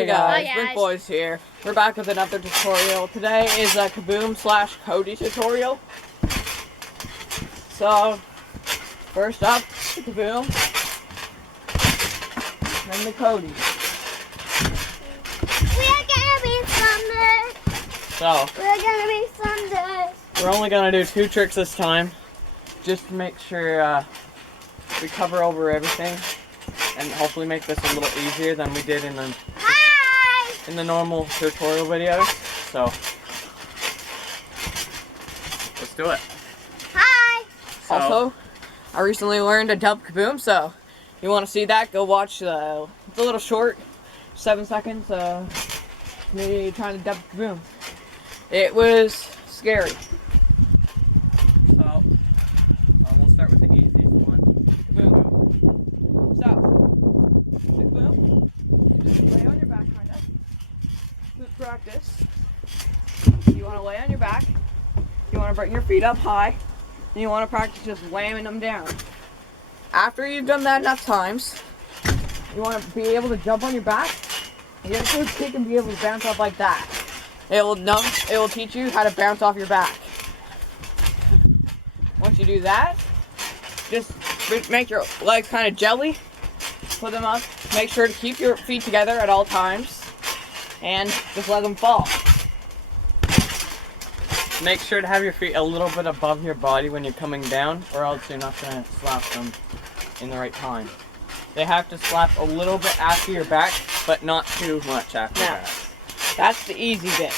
Hey guys, Hi, Big guys. Boys here. We're back with another tutorial. Today is a Kaboom / Cody tutorial. So, first up, the Kaboom, then the Cody. We're gonna be Sunday. So, We're gonna be Sunday. we're only gonna do 2 tricks this time, just to make sure we cover over everything, and hopefully make this a little easier than we did in the normal tutorial videos. So let's do it. Hi. So, also, I recently learned to dub Kaboom, so if you want to see that, go watch it's a little short, 7 seconds, me trying to dub Kaboom. It was scary. So we'll start with the easiest one, Kaboom. So, Kaboom, just lay on your back, kind of. Good practice. You want to lay on your back. You want to bring your feet up high. And you want to practice just whamming them down. After you've done that enough times, you want to be able to jump on your back. And get a good kick and be able to bounce up like that. It will teach you how to bounce off your back. Once you do that, just make your legs kind of jelly. Put them up. Make sure to keep your feet together at all times. And just let them fall. Make sure to have your feet a little bit above your body when you're coming down, or else you're not going to slap them in the right time. They have to slap a little bit after your back, but not too much after your back. That's the easy bit.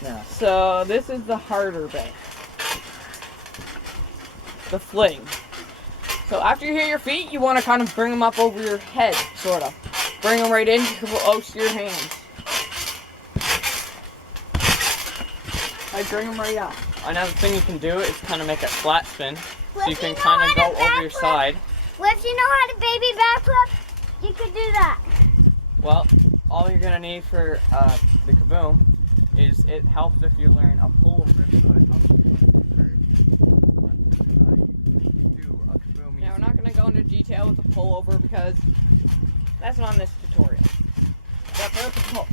Yeah. So this is the harder bit. The fling. So after you hit your feet, you want to kind of bring them up over your head, sort of. Bring them right in close to your hands. Like bring them right up. Another thing you can do is kind of make a flat spin. So you can kind of go over your side. Well, if you know how to baby backflip, you could do that. Well, all you're going to need for the Kaboom is it helps if you learn a pullover. So it helps you Now, we're not going to go into detail with the pullover because that's not in this tutorial. But for the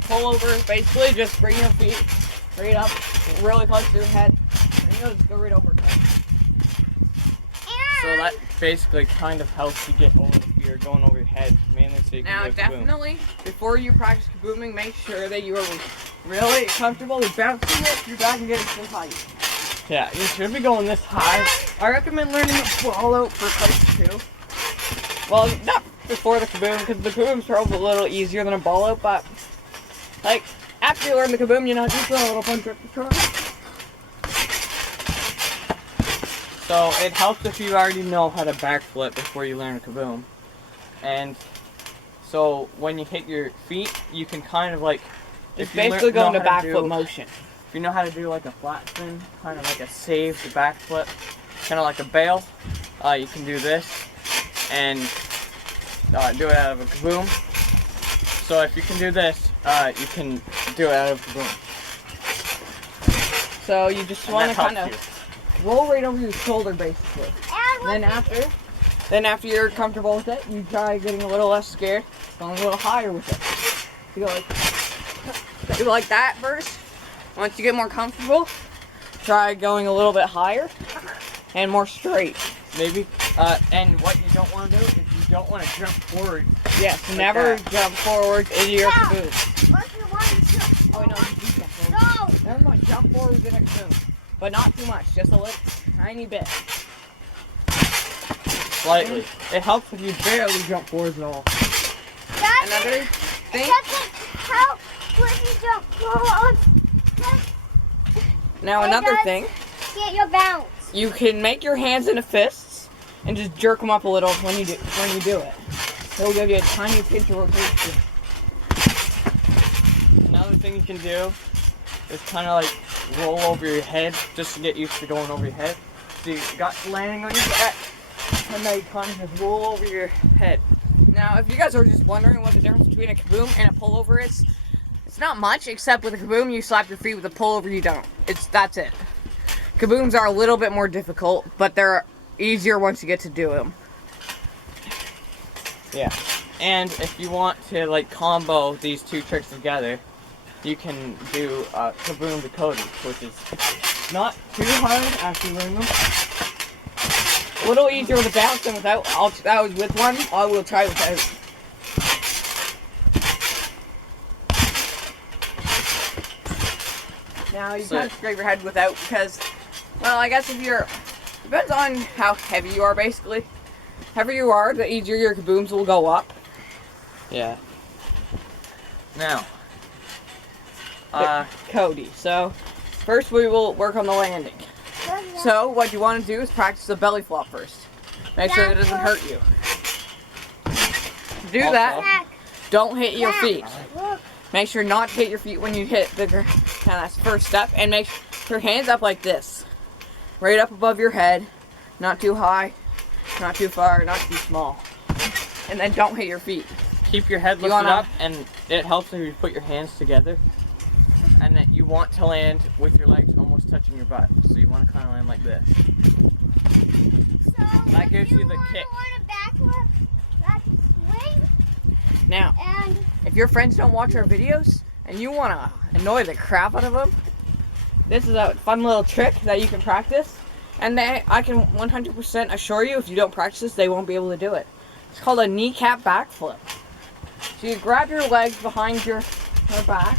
pullover, basically just bring your feet right up, really close to your head, and you'll just go right over your head. So that basically kind of helps you get over the fear going over your head, mainly so you can do a Kaboom. Now, definitely, before you practice Kabooming, make sure that you are really comfortable with bouncing it your back and getting so high. Yeah, you should be going this high. I recommend learning the ball out for place too. Well, not before the Kaboom, because the Kaboom's probably a little easier than a ball out, but like after you learn the Kaboom, you know, just throw a little punch up the trunk. So it helps if you already know how to backflip before you learn a Kaboom. And so when you hit your feet, you can kind of like just basically go into backflip motion. If you know how to do like a flat spin, kind of like a saved backflip, kind of like a bail, you can do this and do it out of a Kaboom. So if you can do this, you can do it out of a Kaboom. So you just want to kind of roll right over your shoulder, basically. And then after you're comfortable with it, you try getting a little less scared, going a little higher with it. You go like that first. Once you get more comfortable, try going a little bit higher and more straight. Maybe. And what you don't want to do is you don't want to jump forward. Yes, like never jump forward into your Kaboom. Oh, no, you do jump forward. No! Never mind, jump forward in a Kaboom. But not too much, just a little tiny bit. Slightly. It helps if you barely jump forward at all. Another thing. Help when you jump forward. Now another thing. Get your bounce. You can make your hands into fists and just jerk them up a little when you do it. It'll give you a tiny pinch of rotation. Another thing you can do is kind of like roll over your head just to get used to going over your head. So you got landing on your back, and now you kind of just roll over your head. Now, if you guys are just wondering what the difference between a Kaboom and a pullover is, it's not much, except with a Kaboom you slap your feet, with a pullover you don't. That's it. Kabooms are a little bit more difficult, but they're easier once you get to do them. Yeah. And if you want to like combo these two tricks together, you can do Kaboom to Cody, which is not too hard after you learn them. A little easier with a bounce than without. That was with one. I will try without. Now you can't scrape your head without because, well, I guess if you're, depends on how heavy you are basically. Heavier you are, the easier your kabooms will go up. Yeah. Now, Cody. So, first we will work on the landing. So, what you want to do is practice the belly flop first. Make sure it doesn't hurt you. To do that, don't hit your feet. Make sure not to hit your feet when you hit the ground. That's the first step. And make sure your hands up like this. Right up above your head. Not too high, not too far, not too small. And then don't hit your feet. Keep your head lifted up, and it helps if you put your hands together. And then you want to land with your legs almost touching your butt. So you want to kind of land like this. So that gives you the kick. Now, if your friends don't watch our videos and you want to annoy the crap out of them, this is a fun little trick that you can practice. And I can 100% assure you, if you don't practice this, they won't be able to do it. It's called a kneecap backflip. So you grab your legs behind your back,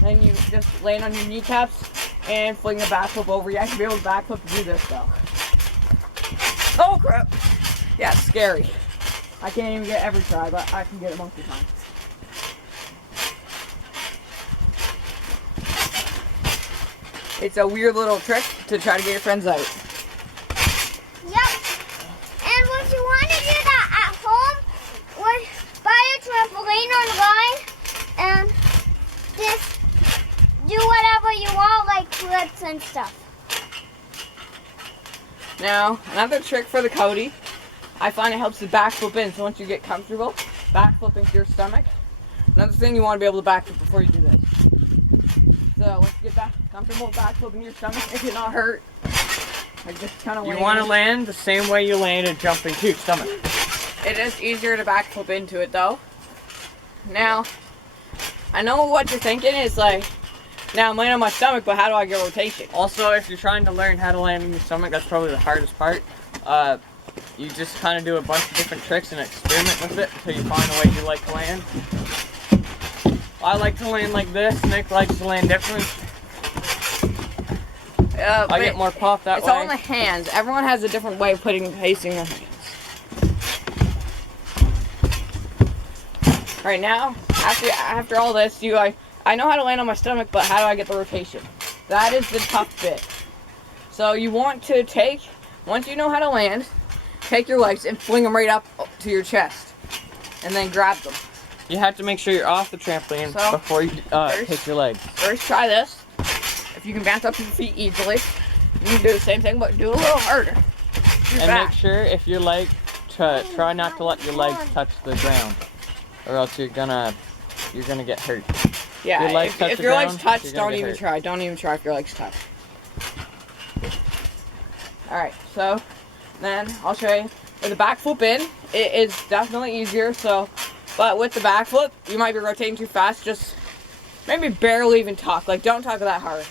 then you just land on your kneecaps and fling the backflip over. You have to be able to backflip to do this though. Oh crap! Yeah, it's scary. I can't even get every try, but I can get it most of the time. It's a weird little trick to try to get your friends out. Yep. And would you want to do that at home? Buy a trampoline online and just do whatever you want, like flips and stuff. Now, another trick for the Cody, I find it helps to backflip in. So once you get comfortable, backflip into your stomach. Another thing, you want to be able to backflip before you do this. So once you get back comfortable, backflip into your stomach, it cannot hurt. Like just kind of. You want to land the same way you landed jumping to your stomach. It is easier to backflip into it though. Now, I know what you're thinking is like, now I'm landing on my stomach, but how do I get rotation? Also, if you're trying to learn how to land on your stomach, that's probably the hardest part. You just kind of do a bunch of different tricks and experiment with it until you find a way you like to land. I like to land like this. Nick likes to land different. I get more pop that way. It's all in the hands. Everyone has a different way of placing their hands. Right now, after all this, I know how to land on my stomach, but how do I get the rotation? That is the tough bit. So you want to once you know how to land, take your legs and fling them right up to your chest, and then grab them. You have to make sure you're off the trampoline before you take your legs. First, try this. If you can bounce up to your feet easily, you can do the same thing, but do it a little harder. Make sure if your leg, try not to let your legs touch the ground, or else you're gonna get hurt. Yeah, if your legs touch, don't even try. Don't even try if your legs touch. Alright, so then I'll show you. With the backflip in, it is definitely easier. But with the backflip, you might be rotating too fast. Just maybe barely even talk. Like, don't talk that hard.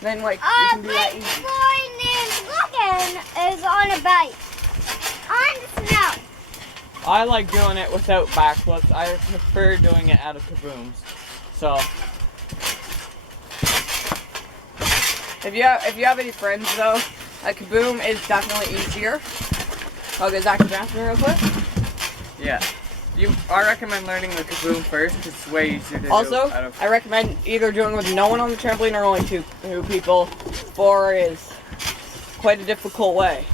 Then, like, you can do that easy. Boy named Logan is on a bike. On the snow. I like doing it without backflips. I prefer doing it out of kabooms. So, if you have any friends though, a kaboom is definitely easier. Okay, Zach, can you ask me real quick? Yeah. I recommend learning the kaboom first. It's way easier to do. Also, I recommend either doing with no one on the trampoline or only two people. 4 is quite a difficult way.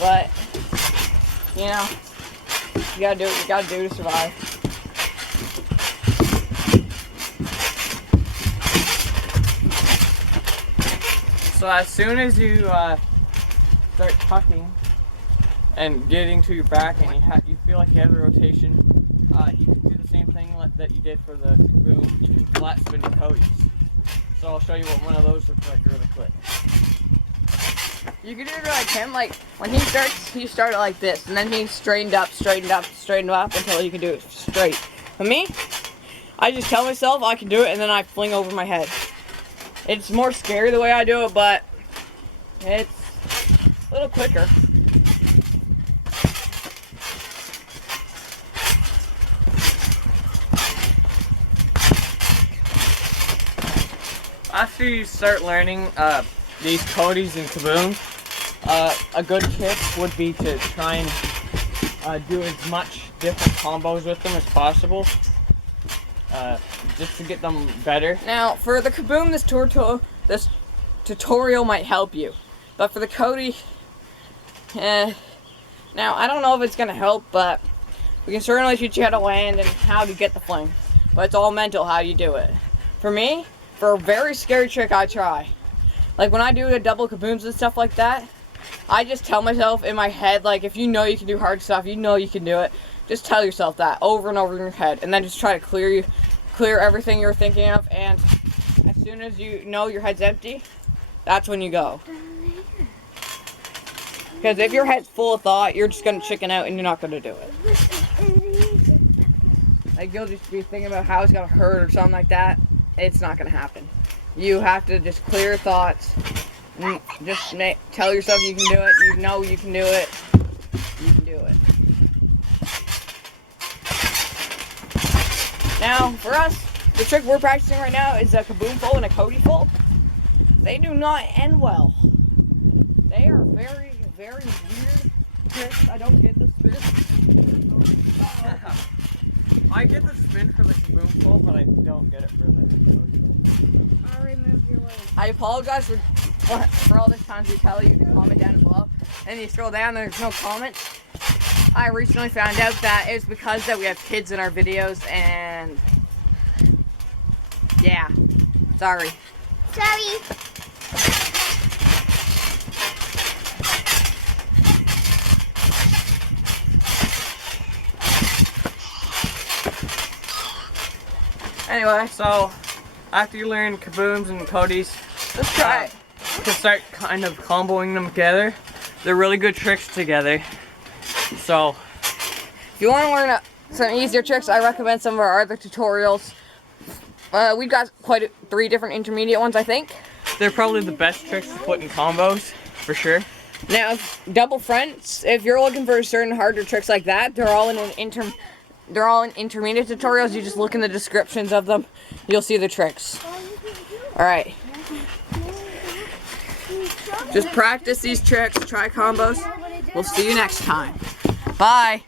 But, you know, you gotta do what you gotta do to survive. So as soon as you start tucking and getting to your back, and you feel like you have the rotation, you can do the same thing that you did for the kaboom. You can flat spin your Codys. So I'll show you what one of those looks like really quick. You can do it like him. Like when he started like this, and then he straightened up until you can do it straight. For me, I just tell myself I can do it, and then I fling over my head. It's more scary the way I do it, but it's a little quicker. After you start learning these Codys and Kabooms, a good tip would be to try and do as much different combos with them as possible, just to get them better. Now, for the Kaboom, this tutorial might help you, but for the Cody, now I don't know if it's gonna help, but we can certainly teach you how to land and how to get the fling. But it's all mental how you do it. For me, for a very scary trick, I try. Like when I do the double Kabooms and stuff like that, I just tell myself in my head, like if you know you can do hard stuff, you know you can do it, just tell yourself that over and over in your head, and then just try to clear everything you're thinking of, and as soon as you know your head's empty, that's when you go. Because if your head's full of thought, you're just going to chicken out and you're not going to do it. Like you'll just be thinking about how it's going to hurt or something like that. It's not going to happen. You have to just clear your thoughts. And just tell yourself you can do it. You know you can do it. You can do it. Now, for us, the trick we're practicing right now is a Kaboom full and a Cody full. They do not end well. They are very, very weird tricks. I don't get the spin. I get the spin for the Kaboom full, but I don't get it for the Cody full. I'll remove your leg. I apologize for all this time to tell you to comment down below. And you scroll down, there's no comments. I recently found out that it was because that we have kids in our videos, and yeah, sorry. Sorry. Anyway, So, after you learn Kabooms and Codys, let's try it. you can start kind of comboing them together. They're really good tricks together. So, If you want to learn some easier tricks, I recommend some of our other tutorials. We've got quite 3 different intermediate ones, I think. they're probably the best tricks to put in combos, for sure. Now, double fronts, if you're looking for certain harder tricks like that, they're all in intermediate tutorials. You just look in the descriptions of them. You'll see the tricks. Alright. Just practice these tricks, try combos. We'll see you next time. Bye.